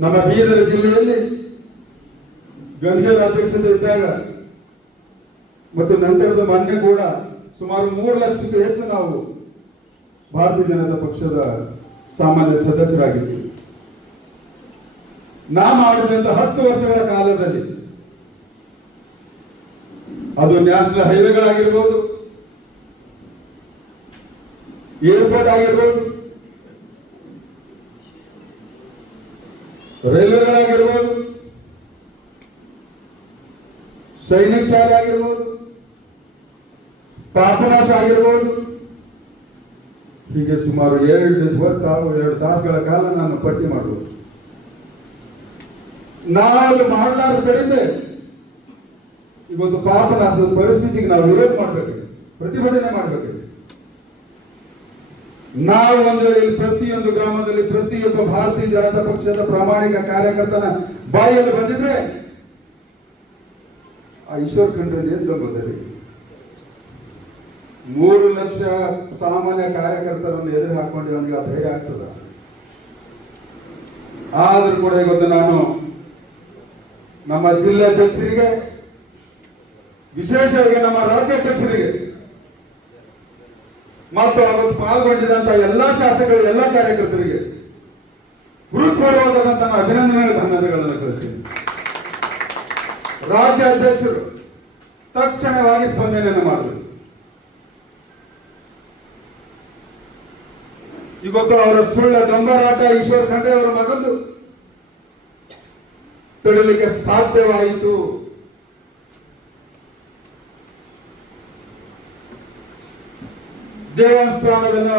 ನಮ್ಮ ಬೀದರ ಜಿಲ್ಲೆಯಲ್ಲಿ ಗಂಗೇರ ಅಧ್ಯಕ್ಷತೆ ಇದ್ದಾಗ ಮತ್ತು ನಂತರದ ಮೊನ್ನೆ ಕೂಡ ಸುಮಾರು 3 ಲಕ್ಷಕ್ಕೂ ಹೆಚ್ಚು ನಾವು ಭಾರತೀಯ ಜನತಾ ಪಕ್ಷದ ಸಾಮಾನ್ಯ ಸದಸ್ಯರಾಗಿದ್ದೀವಿ. ನಾ ಮಾಡಿದಂತ 10 ವರ್ಷಗಳ ಕಾಲದಲ್ಲಿ ಅದು ನ್ಯಾಷನಲ್ ಹೈವೇಗಳಾಗಿರ್ಬೋದು, ಏರ್ಪೋರ್ಟ್ ಆಗಿರ್ಬೋದು, ರೈಲ್ವೆಗಳಾಗಿರ್ಬೋದು, ಸೈನಿಕ ಶಾಲೆ ಆಗಿರ್ಬೋದು, ಪಾಪನಾಶ ಆಗಿರ್ಬೋದು, ಹೀಗೆ ಸುಮಾರು 2 ತಾಸುಗಳ ಕಾಲ ನಾನು ಪಟ್ಟಿ ಮಾಡಬಹುದು. ನಾವು ಮಾಡಲಾರ ಕಡೆಯಿಂದ ಇವತ್ತು ಪಾಪನಾಶದ ಪರಿಸ್ಥಿತಿಗೆ ನಾವು ವಿರೋಧ ಮಾಡಬೇಕು, ಪ್ರತಿಭಟನೆ ಮಾಡಬೇಕು. ನಾವು ಒಂದು ವೇಳೆ ಪ್ರತಿಯೊಂದು ಗ್ರಾಮದಲ್ಲಿ ಪ್ರತಿಯೊಬ್ಬ ಭಾರತೀಯ ಜನತಾ ಪಕ್ಷದ ಪ್ರಾಮಾಣಿಕ ಕಾರ್ಯಕರ್ತನ ಬಾಯಲ್ಲಿ ಬಂದಿದ್ರೆ ಆ ಈಶ್ವರ್ ಖಂಡ್ರೆ ಏನ್ ಬಂದರೆ 3 ಲಕ್ಷ ಸಾಮಾನ್ಯ ಕಾರ್ಯಕರ್ತರನ್ನು ಎದುರು ಹಾಕೊಂಡು ಅವನಿಗೆ ಆ ಧೈರ್ಯ ಆಗ್ತದ. ಆದ್ರೂ ಕೂಡ ಇವತ್ತು ನಾನು ನಮ್ಮ ಜಿಲ್ಲಾಧ್ಯಕ್ಷರಿಗೆ, ವಿಶೇಷವಾಗಿ ನಮ್ಮ ರಾಜ್ಯಾಧ್ಯಕ್ಷರಿಗೆ ಮತ್ತು ಅವತ್ತು ಪಾಲ್ಗೊಂಡಿದಂತ ಎಲ್ಲಾ ಶಾಸಕರು, ಎಲ್ಲಾ ಕಾರ್ಯಕರ್ತರಿಗೆ ಹೃತ್ಪೂರ್ವಕವಾದಂತಹ ಧನ್ಯವಾದಗಳನ್ನು ಕಳಿಸ್ತೀನಿ. ರಾಜ್ಯಾಧ್ಯಕ್ಷರು ತಕ್ಷಣವಾಗಿ ಸ್ಪಂದನೆಯನ್ನು ಮಾಡಿದರು. ಇವತ್ತು ಅವರ ಸುಳ್ಳ ಡಂಬರಾಟ ಈಶ್ವರ್ ಖಂಡ್ರೆ ಅವರ ಮಗಂದು ತಡೆಯಲಿಕ್ಕೆ ಸಾಧ್ಯವಾಯಿತು. ದೇವಸ್ಥಾನದ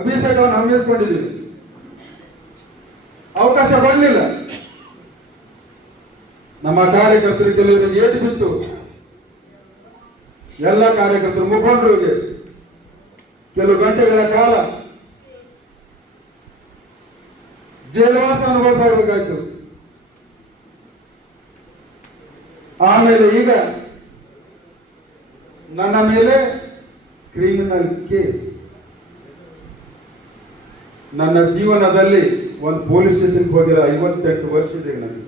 ಅಭಿಷೇಕವನ್ನು ಹಮ್ಮಿಸಿಕೊಂಡಿದ್ದೀವಿ, ಅವಕಾಶ ಕೊಡಲಿಲ್ಲ. ನಮ್ಮ ಕಾರ್ಯಕರ್ತರು ಕೆಲವರಿಗೆ ಏಟು ಬಿತ್ತು. ಎಲ್ಲ ಕಾರ್ಯಕರ್ತರು ಮುಖಂಡರಿಗೆ ಕೆಲವು ಗಂಟೆಗಳ ಕಾಲ ಜೈಲವಾಸ ಅನುಭವಿಸಬೇಕಾಯ್ತು. ಆಮೇಲೆ ಈಗ ನನ್ನ ಮೇಲೆ ಕ್ರಿಮಿನಲ್ ಕೇಸ್. ನನ್ನ ಜೀವನದಲ್ಲಿ ಒಂದು ಪೊಲೀಸ್ ಸ್ಟೇಷನ್ಗೆ ಹೋಗಿಲ್ಲ 58 ವರ್ಷ ಇದೆ ನನಗೆ.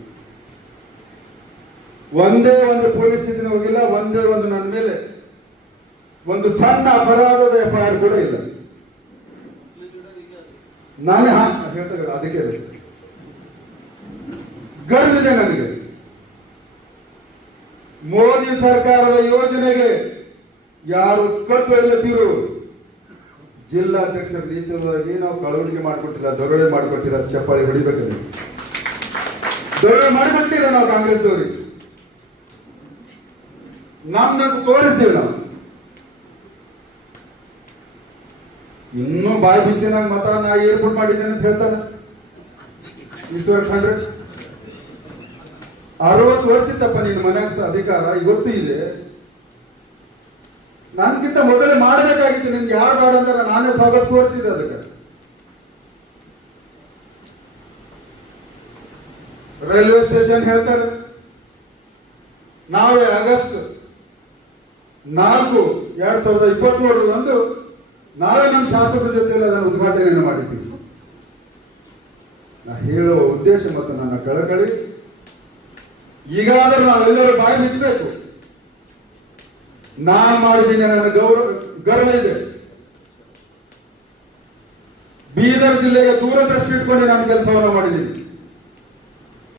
ಒಂದೇ ಒಂದು ಪೊಲೀಸ್ ಸ್ಟೇಷನ್ ಹೋಗಿಲ್ಲ, ಒಂದೇ ಒಂದು ನನ್ನ ಮೇಲೆ ಒಂದು ಸಣ್ಣ ಅಪರಾಧದ FIR ಕೂಡ ಇಲ್ಲ. ನಾನೇ ಹೇಳ್ತಾರೆ ಅದಕ್ಕೆ ಗರ್ವಿದೆ ನನಗೆ. ಮೋದಿ ಸರ್ಕಾರದ ಯೋಜನೆಗೆ ಯಾರು ಕಟ್ಟು ಎಲ್ಲತ್ತೀರು ಜಿಲ್ಲಾಧ್ಯಕ್ಷರ ರೀತಿಯಾಗಿ ನಾವು ಕಳವಳಿಕೆ ಮಾಡಿಕೊಟ್ಟಿಲ್ಲ, ದರೋಡೆ ಮಾಡಿಕೊಟ್ಟಿಲ್ಲ, ಚಪ್ಪಾಳಿ ಹೊಡಿಬೇಕಲ್ಲ. ದರೋಡೆ ಮಾಡಿಕೊಟ್ಟಿಲ್ಲ ನಾವು ಕಾಂಗ್ರೆಸ್ದವ್ರಿಗೆ. ನಮ್ದಂತೂ ತೋರಿಸ್ತೀವಿ ನಾವು. ಇನ್ನೂ ಬಾಯಿ ಬಿಚ್ಚಿನಾಗ ಮತ ನಾ ಏರ್ಪೋರ್ಟ್ ಮಾಡಿದ್ದೇನೆ ಅಂತ ಹೇಳ್ತಾನೆ ಈಶ್ವರ್ ಖಂಡ್ರೆ. 60 ವರ್ಷ ಇತ್ತಪ್ಪ ನಿನ್ನ ಮನ್ಯಾಗ ಅಧಿಕಾರ, ಇವತ್ತು ಇದೆ. ನನ್ಗಿಂತ ಮೊದಲೇ ಮಾಡಬೇಕಾಗಿತ್ತು. ನಿನ್ಗೆ ಯಾರು ಬೇಡ ಅಂತ ನಾನೇ ಸ್ವಾಗತ ಕೋರ್ತಿದ್ದೆ. ಅದಕ್ಕೆ ರೈಲ್ವೆ ಸ್ಟೇಷನ್ ಹೇಳ್ತಾರೆ, ನಾವೇ ಆಗಸ್ಟ್ 4, 2023 ನಾವೇ ನಮ್ಮ ಶಾಸಕರ ಜೊತೆಯಲ್ಲಿ ಅದನ್ನು ಉದ್ಘಾಟನೆಯನ್ನು ಮಾಡಿದ್ದೀವಿ. ನಾ ಹೇಳುವ ಉದ್ದೇಶ ಮತ್ತು ನನ್ನ ಕಳಕಳಿ, ಈಗಾದರೂ ನಾವೆಲ್ಲರೂ ಬಾಯಿ ಬಿಚ್ಚಬೇಕು. ನಾನು ಮಾಡಿದ್ದೀನಿ, ನನ್ನ ಗರ್ವ ಇದೆ. ಬೀದರ್ ಜಿಲ್ಲೆಗೆ ದೂರದೃಷ್ಟಿ ಇಟ್ಕೊಂಡು ನಾನು ಕೆಲಸವನ್ನು ಮಾಡಿದ್ದೀನಿ.